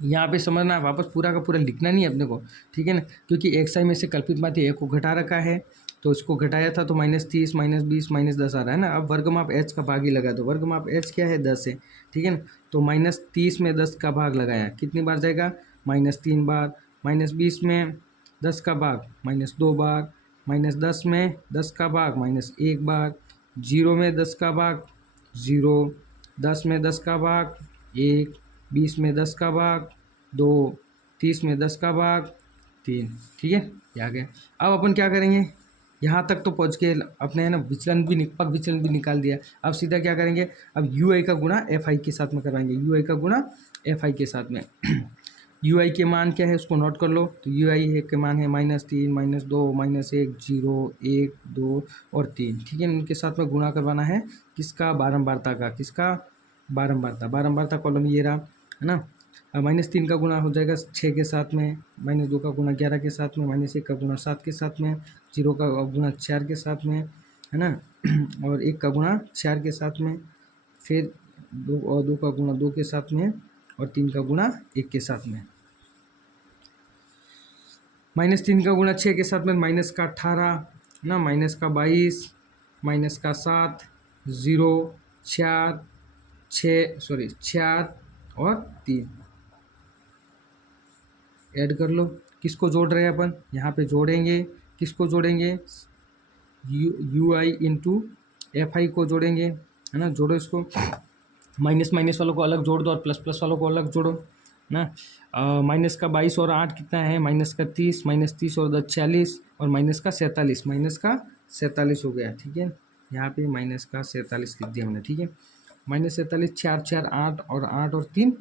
यहाँ पे समझना है, वापस पूरा का पूरा लिखना नहीं है अपने को, ठीक है ना, क्योंकि एक साइड में से कल्पित माध्य एक को घटा रखा है, तो इसको घटाया था तो -30 -20 -10 आ रहा है ना। अब वर्गमाप h का भाग ही लगा दो, वर्गमाप h क्या है 10 है, ठीक है ना। तो -30 में 10 का भाग लगाया, कितनी बार जाएगा, -3 बार। -20 में 10 का भाग -2 बार। -10 में 10 का भाग -1 बार। 0 में 10 का भाग 0। 10 में 10 का भाग 1। 20 में 10 का भाग 2। 30 में 10 का भाग 3, ठीक है, ये आ गया। अब अपन क्या करेंगे, यहाँ तक तो पहुँच के अपने है ना विचलन भी पग विचलन भी निकाल दिया। अब सीधा क्या करेंगे, अब यू आई का गुणा एफ आई के साथ में करवाएंगे, यू आई का गुणा एफ आई के साथ में। यू आई के मान क्या है उसको नोट कर लो, तो यू आई के मान है -3 -2 -1 0 1 2 और 3, ठीक है। इनके साथ में गुणा करवाना है, किसका, बारंबारता का, किसका, बारंबारता। बारंबारता कॉलम ये रहा, है ना। -3 का गुणा हो जाएगा 6 के साथ में, -2 का गुणा 11 के साथ में, -1 का गुणा 7 के साथ में, 0 का गुणा 4 के साथ में, है ना, और 1 का गुणा 4 के साथ में, फिर 2 का गुणा 2 के साथ में, और 3 का गुणा 1 के साथ में। -3 का गुणा 6 के साथ में -18 ना, -22 -7 0 4 4 और 3 ऐड कर लो। किसको जोड़ रहे हैं अपन, यहाँ पे जोड़ेंगे, किसको जोड़ेंगे, यू आई इंटू एफ आई को जोड़ेंगे, है ना। जोड़ो इसको, माइनस माइनस वालों को अलग जोड़ दो और प्लस प्लस वालों को अलग जोड़ो ना। माइनस का 22 और 8 कितना है, -30 -30 और 10 40 और -47 -47 हो गया, ठीक है। यहाँ पे -47 लिख दिया हमने, ठीक है। -47 4 4 8 और 8 और 3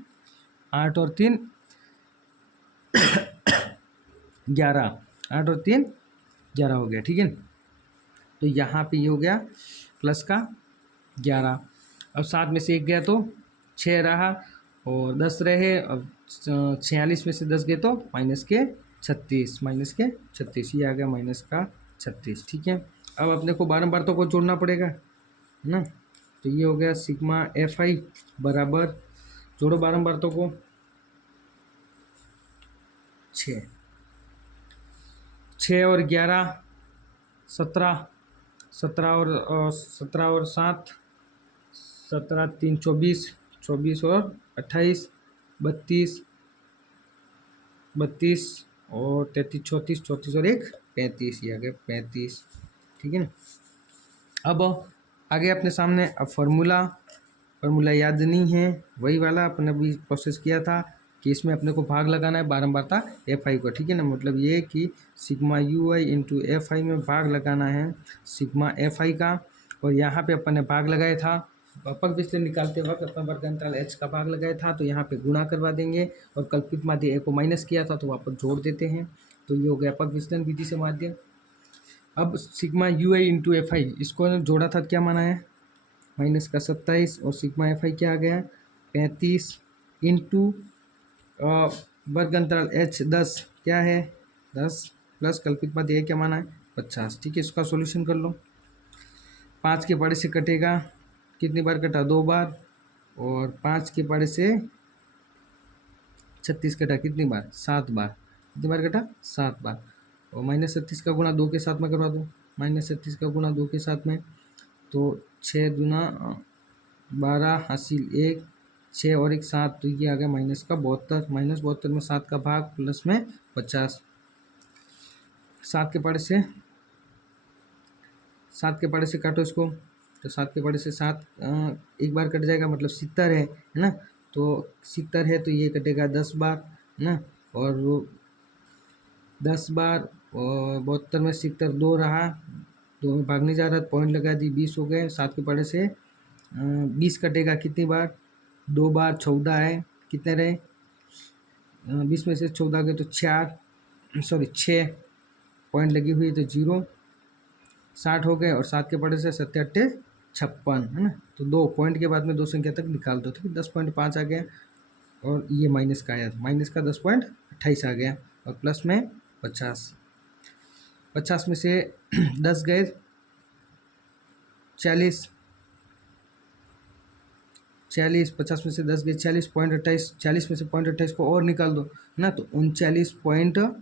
8 और 3 11 8 और 3 11 हो गया, ठीक है। तो यहाँ पे ये हो गया प्लस का 11। अब 7 में से 1 गया तो 6 रहा और 10 रहे। अब 46 में से 10 गए तो -36 ये आ गया -36, ठीक है। अब अपने को बारंबारतों को जोड़ना पड़ेगा, है ना। तो ये हो गया सिग्मा एफ आई बराबर, जोड़ो बारंबारतों को, 6 और 11 17 17 और 7 17 3 24 24 और 28 32 32 और 33 34 34 और 1 35, ये आ गया 35, ठीक है ना। अब आगे अपने सामने अब फार्मूला याद नहीं है, वही वाला अपन अभी प्रोसेस किया था कि इसमें अपने को भाग लगाना है बारंबारता एफ आई को, ठीक है ना। मतलब ये कि sigma u i into f आई में भाग लगाना है सिग्मा एफ आई का, और यहाँ पे अपन ने भाग लगाया था अपक विचलन निकालते वक्त अपन वर्ग अंतराल h का भाग लगाया था, तो यहाँ पे गुणा करवा देंगे और कल्पित माध्य a को माइनस किया था तो वापस जोड़ देते हैं। तो ये हो गया अपक विचलन विधि से माध्य। अब sigma u i into f आई इसको जोड़ा था, क्या माना है, -27 और सिग्मा एफ आई क्या आ गया 35 इंटू वर्ग अंतराल h 10 क्या है 10 प्लस कल्पित माध्य a क्या माना है 50, ठीक है। इसका सॉल्यूशन कर लो। 5 के पाड़े से कटेगा, कितनी बार कटा, 2 बार, और 5 के पाड़े से 36 कटा, कितनी बार, 7 बार। कितनी बार कटा, 7 बार। और -36 का गुणा 2 के साथ में करवा दो, -36 का गुणा 2 के साथ में, तो 6 दूना 12 हासिल 1 6 और 1 7, तो ये आ गया -72 -72 में 7 का भाग प्लस में 50। 7 के पाड़े से काटो इसको, तो 7 के पाड़े से 7 एक बार कट जाएगा, मतलब 70 है ना। तो 70 है तो ये कटेगा 10 बार, है ना। और वो 10 बार और 72 में 70 2 रहा, 2 में भागने जा रहा, पॉइंट लगा दी, 20 हो गए। 7 के पाड़े से 20 कटेगा, कितनी बार, 2 बार, 14 है, कितने रहे, 20 में से 14 गए तो 6 पॉइंट लगी हुई तो 0, 60 हो गए। और 7 के पाड़े से 7 8 56, है ना। तो 2 पॉइंट के बाद में 2 संख्या तक निकाल दो, ठीक है। 10.5 आ गया और ये माइनस का आया, माइनस का 10.28 आ गया, और प्लस में 50 में से 10 गए 40, 40, 50 में से 10 गए 40.28, 40 में से 0.28 को और निकाल दो, है ना, तो 39.72,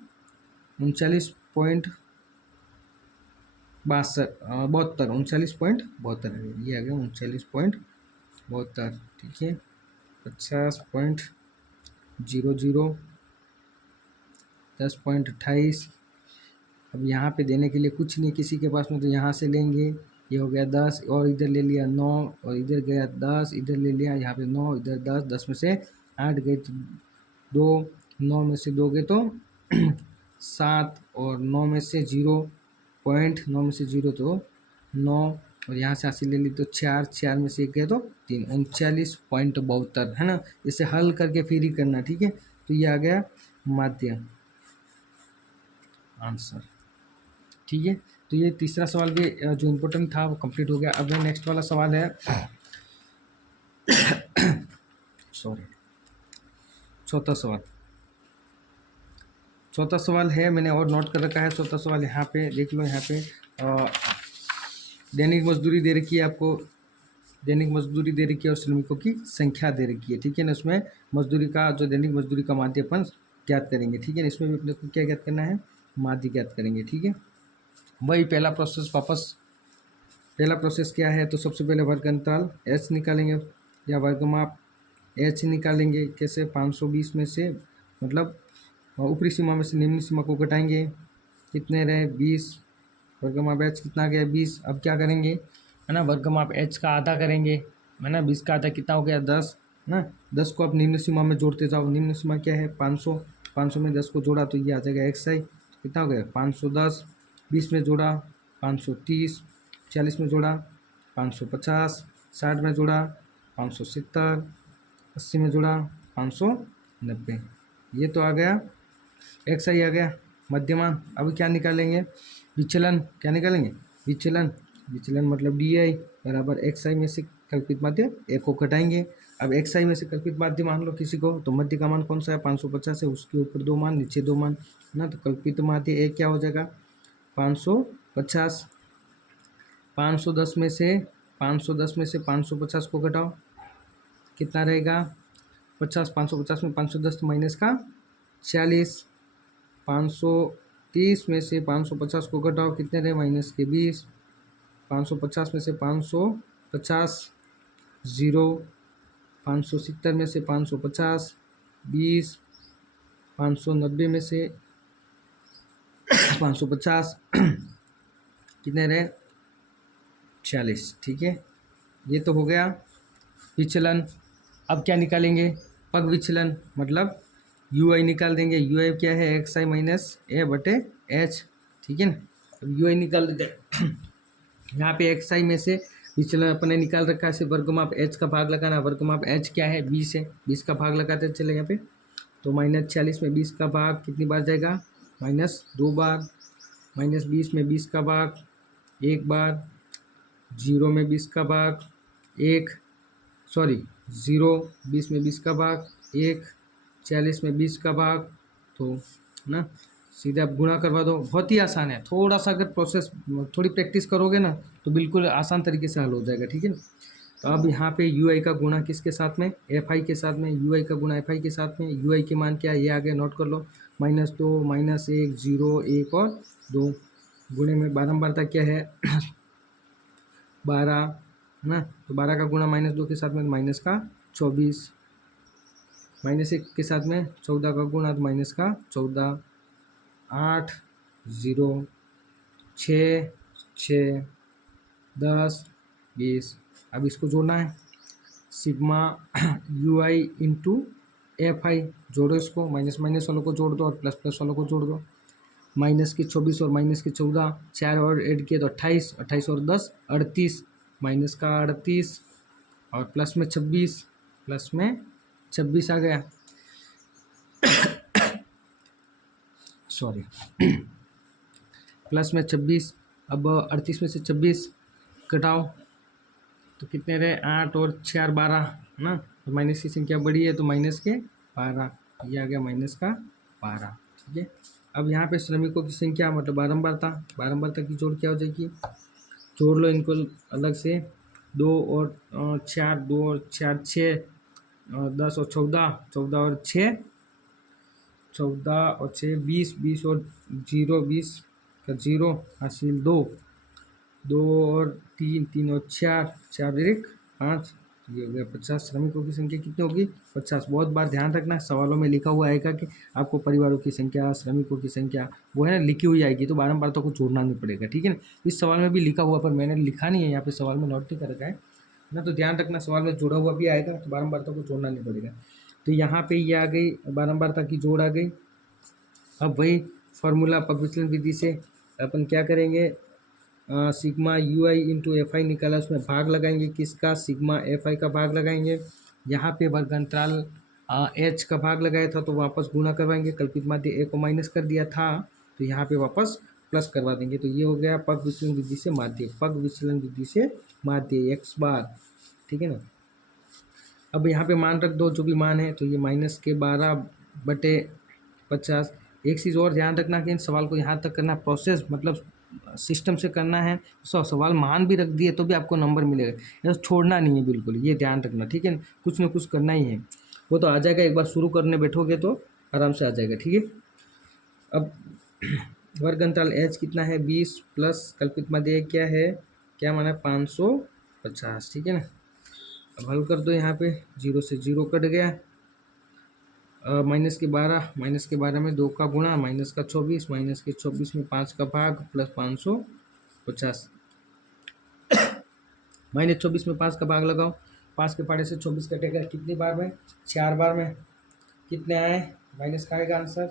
ये आ गया 39.72, ठीक है। 50.00, 10.28। अब यहाँ पे देने के लिए कुछ नहीं किसी के पास में, तो यहाँ से लेंगे, ये हो गया 10 और इधर ले लिया 9 और इधर गया 10, इधर ले लिया यहाँ पे 9, इधर 10, 10 में से 8 गए तो 2, 9 में से 2 गए तो 7 और 9 में से 0.9 में से 0 तो 9 और यहाँ से 80 ले ली तो 4, 4 में से 1 गए तो 3, 39.72, है ना। इसे हल करके फिर ही करना, ठीक है। तो ये आ गया माध्य आंसर, ठीक है। तो ये तीसरा सवाल भी जो इम्पोर्टेंट था वो कंप्लीट हो गया। अब नेक्स्ट वाला सवाल है सॉरी, चौथा सवाल है, मैंने और नोट कर रखा है। चौथा सवाल यहाँ पे देख लो, यहाँ पे दैनिक मजदूरी दे रखी है आपको, दैनिक मजदूरी दे रखी है और श्रमिकों की संख्या दे रखी है, ठीक है ना। उसमें मजदूरी का जो दैनिक मजदूरी का माध्य अपन ज्ञात करेंगे, ठीक है ना। इसमें भी अपने को क्या ज्ञात करना है, माध्य ज्ञात करेंगे, ठीक है। वही पहला प्रोसेस पहला प्रोसेस क्या है, तो सबसे पहले वर्ग अंतराल h निकालेंगे या वर्गमाप h निकालेंगे। कैसे, 520 में से मतलब ऊपरी सीमा में से निम्न सीमा को घटाएंगे, कितने रहे 20, वर्गमाप h कितना आ गया 20। अब क्या करेंगे, है ना, वर्गमाप h का आधा करेंगे, है ना, 20 का आधा कितना हो गया 10, ना। 10 को आप निम्न सीमा में जोड़ते जाओ, निम्न सीमा क्या है 500, 500 में 10 को जोड़ा तो ये आ जाएगा xi, कितना हो गया 510, 20 में जोड़ा 530, 40 में जोड़ा 550, 60 में जोड़ा 570, 80 में जोड़ा 590, ये तो आ गया xi आ गया मध्यमान। अब क्या निकालेंगे, विचलन, क्या निकालेंगे, विचलन मतलब di बराबर xi में से कल्पित माध्य एक को घटाएंगे। अब xi में से कल्पित माध्य मान लो किसी को, तो मध्य का मान कौन सा है 550 है, उसके ऊपर 2 मान नीचे 2 मान, है ना। तो कल्पित माध्य एक क्या हो जाएगा 550, 510 में से 550 को घटाओ, कितना रहेगा 50, 550 में 510 तो माइनस का 40, 530 में से 550 को घटाओ, कितने रहे माइनस के 20, 550 में से 550 0, 570 में से 550 20, 590 में से 550 कितने रहे 40, ठीक है। ये तो हो गया विचलन। अब क्या निकालेंगे, पग विचलन मतलब ui निकाल देंगे। ui क्या है xi माइनस ए बटे h, ठीक है ना। अब ui निकाल देते हैं यहाँ पे xi में से विचलन अपने निकाल रखा है, सिर्फ वर्गमाप h का भाग लगाना। वर्गमाप h क्या है 20 है, 20 का भाग लगाते चले यहाँ पे, तो -40 में 20 का भाग कितनी बार जाएगा -2 बार, -20 में 20 का भाग 1 बार, 0 में 20 का भाग 1, सॉरी 0, 20 में 20 का भाग 1, 40 में 20 का भाग, तो ना सीधे आप गुणा करवा दो। बहुत ही आसान है, थोड़ा सा अगर प्रोसेस थोड़ी प्रैक्टिस करोगे ना तो बिल्कुल आसान तरीके से हल हो जाएगा, ठीक है ना। तो अब यहाँ पे ui का गुणा किसके साथ में, fi के साथ में, ui का गुणा fi के साथ में। ui के मान क्या है ये आगे नोट कर लो, -2, -1, 0, 1 और 2, गुणे में बारंबारता क्या है 12, है ना। तो 12 का गुणा -2 के साथ में माइनस का 24, -1 के साथ में 14 का गुणा तो माइनस का 14, 8, 0, 6, 6, 10, 20। अब इसको जोड़ना है, सिग्मा ui इंटू fi, जोड़ो इसको, माइनस माइनस वालों को जोड़ दो और प्लस प्लस वालों को जोड़ दो। माइनस के 24 और माइनस के 14, 4 और ऐड किए तो 28, 28 और 10 38, माइनस का 38 और प्लस में 26, प्लस में 26 आ गया सॉरी प्लस में 26। अब 38 में से 26 घटाओ तो कितने रहे 8 और 4 12, है ना। तो माइनस की संख्या बड़ी है तो माइनस के 12, ये आ गया माइनस का 12, ठीक है। अब यहाँ पे श्रमिकों की संख्या मतलब बारंबारता की जोड़ क्या हो जाएगी, जोड़ लो इनको अलग से, दो और चार, 2 और 4 6, 10 और 14, 14 और 6 20, 20 और 0 20 का 0 हासिल 2, 2 और 3, 3 और 4, 4 1 5, ये हो गया 50। श्रमिकों की संख्या कितनी होगी? 50। बहुत बार ध्यान रखना, सवालों में लिखा हुआ आएगा कि आपको परिवारों की संख्या, श्रमिकों की संख्या वो है ना लिखी हुई आएगी, तो बारंबार तो कुछ जोड़ना नहीं पड़ेगा, ठीक है ना। इस सवाल में भी लिखा हुआ, पर मैंने लिखा नहीं है यहाँ पे, सवाल में नोट नहीं कर रखा है ना, तो ध्यान रखना सवाल में जुड़ा हुआ भी आएगा, तो बारंबार तो कुछ जोड़ना नहीं पड़ेगा। तो यहाँ पे ये आ गई बारंबार तक की जोड़ आ गई। अब वही फॉर्मूला पग विचलन विधि से अपन क्या करेंगे, sigma u i into f आई निकाला, उसमें भाग लगाएंगे किसका, सिग्मा एफ आई का भाग लगाएंगे। यहाँ पे वर्ग अंतराल एच का भाग लगाया था तो वापस गुणा करवाएंगे, कल्पित माध्य ए को माइनस कर दिया था तो यहाँ पे वापस प्लस करवा देंगे। तो ये हो गया पग विचलन विधि से माध्य, पग विचलन विधि से माध्य एक्स बार, ठीक है ना। अब यहाँ पे मान रख दो जो भी मान है, तो ये -12/50। एक चीज़ और ध्यान रखना कि इन सवाल को यहाँ तक करना प्रोसेस, मतलब सिस्टम से करना है। सवाल मान भी रख दिए तो भी आपको नंबर मिलेगा, ये छोड़ना नहीं है बिल्कुल, ये ध्यान रखना, ठीक है। कुछ ना कुछ करना ही है, वो तो आ जाएगा, एक बार शुरू करने बैठोगे तो आराम से आ जाएगा, ठीक है। अब वर्ग अंतराल एच कितना है 20 प्लस कल्पित माध्य क्या है, क्या माना 550, ठीक है ना। अब हल कर दो, यहाँ पे 0 से 0 कट गया, -12 में 2 का गुणा, -24 -24 में 5 का भाग प्लस 550, -24 में 5 का भाग लगाओ, 5 के पाड़े से 24 कटेगा कितनी बार में, 4 बार में। कितने आए, माइनस का आएगा आंसर,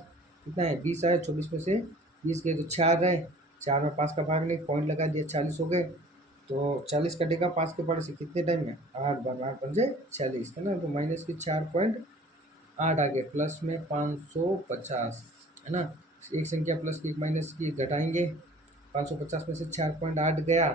कितना है 20 आए, 24 में से 20 गए तो 4 रहे, 4 में 5 का भाग नहीं, पॉइंट लगा दिया, 40 हो गए। तो 40 कटेगा 5 के पाड़े से कितने टाइम में, 8 बार, 8 पंजे 40 है ना, तो माइनस की 4.8 आ गए, प्लस में 550 है ना। एक संख्या प्लस की एक माइनस की घटाएंगे, 550 में से 4.8 गया,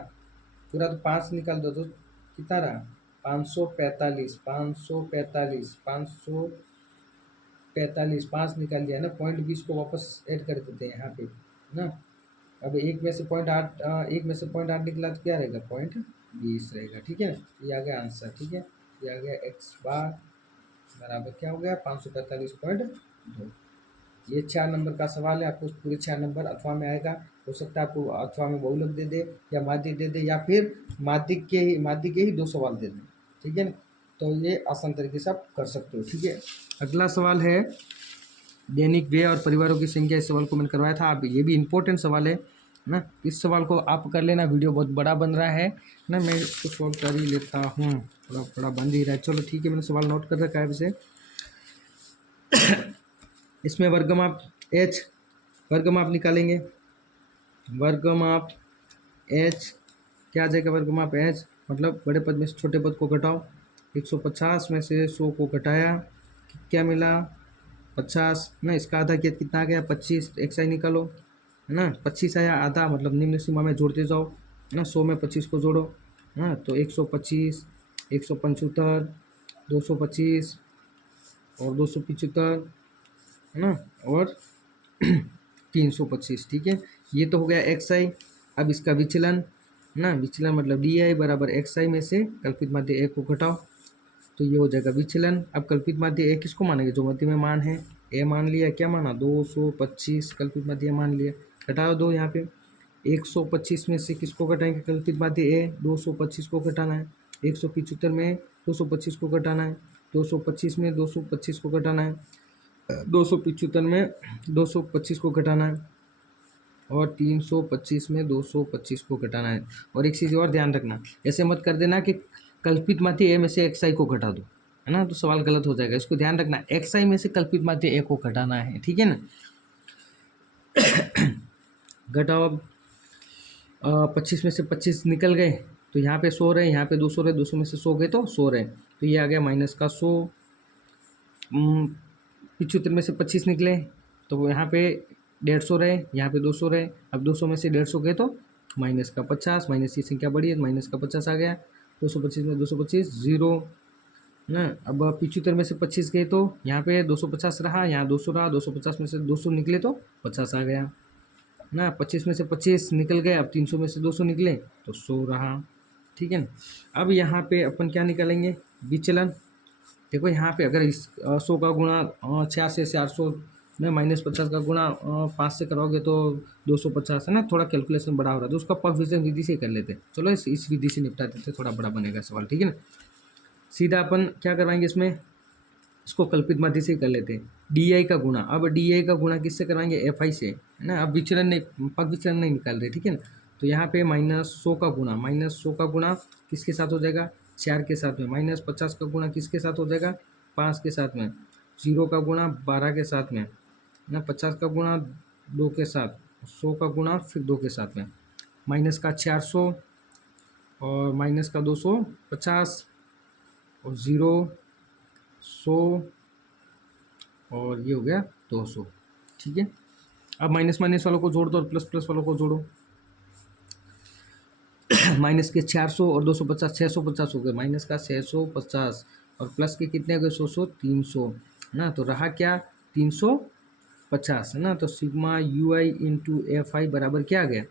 पूरा तो 5 निकाल दो तो कितना रहा 545, 545, 545, 5 निकाल दिया ना, 0.20 को वापस ऐड कर देते हैं यहाँ पे ना। अब एक में से 0.8 निकला तो क्या रहेगा 0.20 रहेगा, ठीक है ना। ये आ गया आंसर, ठीक है, ये आ गया एक्स बार बराबर क्या हो गया 545.2। ये 4 नंबर का सवाल है, आपको पूरे 4 नंबर अथवा में आएगा। हो सकता है आपको अथवा में बहुलक दे दे या माध्यिक दे दे, या फिर माध्यिक के ही 2 सवाल दे दे, ठीक है ना। तो ये आसान तरीके से आप कर सकते हो, ठीक है। अगला सवाल है दैनिक व्यय और परिवारों की संख्या, इस सवाल को मैंने करवाया था, आप ये भी इम्पोर्टेंट सवाल है ना, इस सवाल को आप कर लेना। वीडियो बहुत बड़ा बन रहा है ना, मैं इसको सॉल्व कर ही लेता हूँ, थोड़ा बड़ा बन ही रहा है। चलो ठीक है, मैंने सवाल नोट कर रखा है वैसे। इसमें वर्गमाप h, वर्गमाप निकालेंगे, वर्गमाप h क्या आ जाएगा, वर्गमाप h मतलब बड़े पद में से छोटे पद को घटाओ, 150 में से 100 को घटाया, क्या मिला 50 ना, इसका आधा कितना आ गया 25, एक साइड निकालो है ना, 25 आया आधा, मतलब निम्न सीमा में जोड़ते जाओ ना, 100 में 25 को जोड़ो ना, तो 125, 175, 225 और 275 है ना, और 325, ठीक है। ये तो हो गया एक्स आई। अब इसका विचलन ना, विचलन मतलब डी आई बराबर एक्स आई में से कल्पित माध्य ए को घटाओ, तो ये हो जाएगा विचलन। अब कल्पित माध्य ए किसको मानेंगे, जो मध्य में मान है, ए मान लिया, क्या माना 225, कल्पित माध्य मान लिया, घटाओ दो यहाँ पे, 125 में से किसको घटाएंगे, कल्पित माध्य ए, 225 को घटाना है, 175 में 225 को घटाना है, 225 में 225 को घटाना है, 275 में 225 को घटाना है, और 325 में 225 को घटाना है। और एक चीज़ और ध्यान रखना, ऐसे मत कर देना कि कल्पित माध्य ए में से एक्स आई को घटा दो, है ना, तो सवाल गलत हो जाएगा। इसको ध्यान रखना, एक्स आई में से कल्पित माध्य ए को घटाना है, ठीक है ना। घटाओ, अब 25 में से 25 निकल गए तो यहाँ पे 100 रहे, यहाँ पे 200 रहे, 200 में से 100 गए तो 100 रहे, तो ये आ गया माइनस का 100। 75 में से 25 निकले तो यहाँ पे 150 रहे, यहाँ पे 200 रहे, अब 200 में से 150 गए तो माइनस का 50, माइनस की संख्या बढ़ी है तो माइनस का 50 आ गया, 225 में 225 0 ना। अब 75 में से 25 गए तो यहाँ पे 250 रहा, यहाँ 200 रहा, 250 में से 200 निकले तो 50 आ गया ना। 25 में से 25 निकल गए, अब 300 में से 200 निकले तो 100 रहा, ठीक है ना। अब यहाँ पे अपन क्या निकालेंगे, विचलन। देखो यहाँ पे अगर इस 100 का गुणा 86 से 800 में -50 का गुणा 5 से करोगे तो 250 है ना। थोड़ा कैलकुलेशन बड़ा हो रहा है तो उसका पग विचलन विधि से कर लेते हैं। चलो इस विधि से निपटा देते, थोड़ा बड़ा बनेगा सवाल, ठीक है ना। सीधा अपन क्या करवाएंगे इसमें, इसको कल्पित माध्य से कर लेते हैं। डी आई का गुणा, अब डी आई का गुणा किससे करवाएंगे, एफ आई से, है ना। अब विचलन नहीं, पग विचलन नहीं निकाल रहे, ठीक है ना। तो यहाँ पे -100 का गुणा, -100 का गुणा किसके साथ हो जाएगा, 4 के साथ में। -50 का गुणा किसके साथ हो जाएगा, 5 के साथ में। 0 का गुणा 12 के साथ में, है ना। 50 का गुणा 2 के साथ, 100 का गुणा फिर 2 के साथ में। माइनस का 400 और माइनस का 250 और 0 100 और ये हो गया 200, ठीक है। अब माइनस माइनस वालों को जोड़ दो और प्लस प्लस वालों को जोड़ो। माइनस के 400 और 250 650 हो गए, माइनस का 650 और प्लस के कितने हो गए 100 300 ना। तो रहा क्या 350, है ना। तो sigma u i into f आई बराबर क्या आ गया,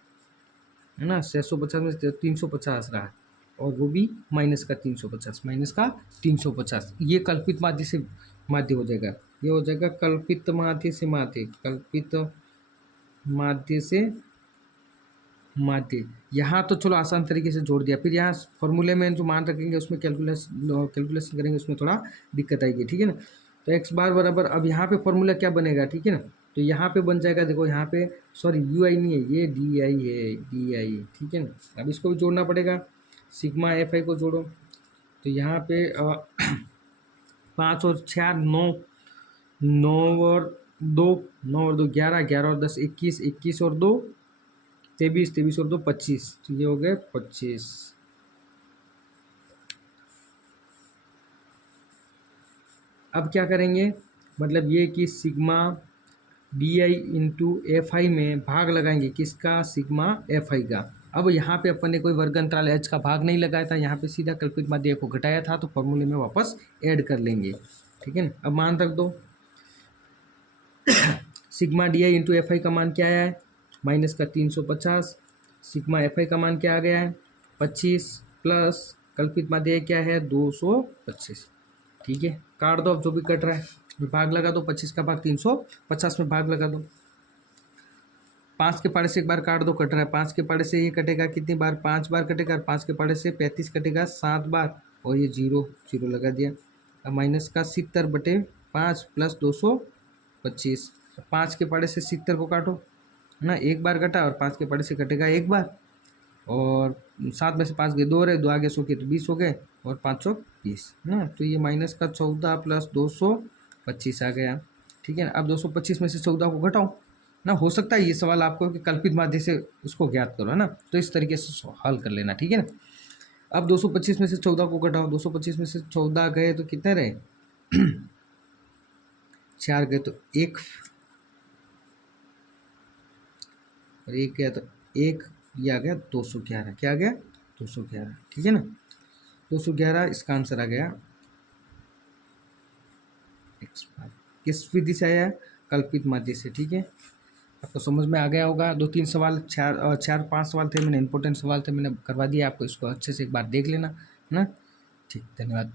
है ना, 650 में 350 रहा और वो भी माइनस का 350, -350। ये कल्पित माध्य से माध्य हो जाएगा, ये हो जाएगा कल्पित माध्य से माध्य, कल्पित माध्य से माध्य। यहाँ तो चलो आसान तरीके से जोड़ दिया, फिर यहाँ फॉर्मूले में जो मान रखेंगे उसमें कैलकुलेशन करेंगे, उसमें थोड़ा दिक्कत आएगी, ठीक है ना। तो एक्स बार बराबर, अब यहाँ पे फॉर्मूला क्या बनेगा, ठीक है ना। तो यहाँ पे बन जाएगा, देखो यहाँ पे सॉरी यू आई नहीं है, ये डी आई है, डी आई, ठीक है ना। अब इसको भी जोड़ना पड़ेगा, सिग्मा एफ आई को जोड़ो। तो यहाँ पे 5 और 4 9, 9 और 2 9 और 2 11, 11 और 10 21, 21 और 2 23, 23 और 2 25, तो ये हो गए 25। अब क्या करेंगे, मतलब ये कि sigma D I into f आई में भाग लगाएंगे किसका, सिग्मा एफ आई का। अब यहाँ पे अपन ने कोई वर्ग अंतराल एच का भाग नहीं लगाया था, यहाँ पे सीधा कल्पित माध्य को घटाया था, तो फॉर्मूले में वापस ऐड कर लेंगे, ठीक है ना। अब मान रख दो sigma D I into f आई का मान क्या आया है, माइनस का 350। सिग्मा एफ आई का मान क्या आ गया है 25, प्लस कल्पित माध्य क्या है 225, ठीक है। काट दो अब जो भी कट रहा है, भाग लगा दो, 25 का भाग 350 में भाग लगा दो। 5 के पाड़े से एक बार काट दो, कट रहा है। 5 के पाड़े से ये कटेगा कितनी बार, 5 बार कटेगा। 5 के पाड़े से 35 कटेगा 7 बार, और ये 0 0 लगा दिया। अब माइनस का 70/5 प्लस 225। 5 के पाड़े से 70 को काटो ना, एक बार कटा, और 5 के पाड़े से कटेगा एक बार, और 7 में से 5 गए 2 रहे, 2 आगे 100 के तो 20 हो गए, और 520 ना। तो ये माइनस का 14 प्लस 225 आ गया, ठीक है ना। अब 225 में से 14 को घटाओ ना। हो सकता है ये सवाल आपको कि कल्पित माध्य से उसको ज्ञात करो, है ना, तो इस तरीके से हल कर लेना, ठीक है ना। अब 225 में से 14 को घटाओ, 225 में से 14 गए तो कितने रहे 4 गए तो 1, और 1 गया तो 1, ये आ गया 211, क्या आ गया 211, ठीक है ना। 211 इसका आंसर आ गया एक्स बार। किस विधि से आया है, कल्पित माध्य से, ठीक है। आपको समझ में आ गया होगा। 2-3 सवाल, 4-5 सवाल थे, मैंने इंपॉर्टेंट सवाल थे, मैंने करवा दिया आपको, इसको अच्छे से एक बार देख लेना, है ना। ठीक, धन्यवाद।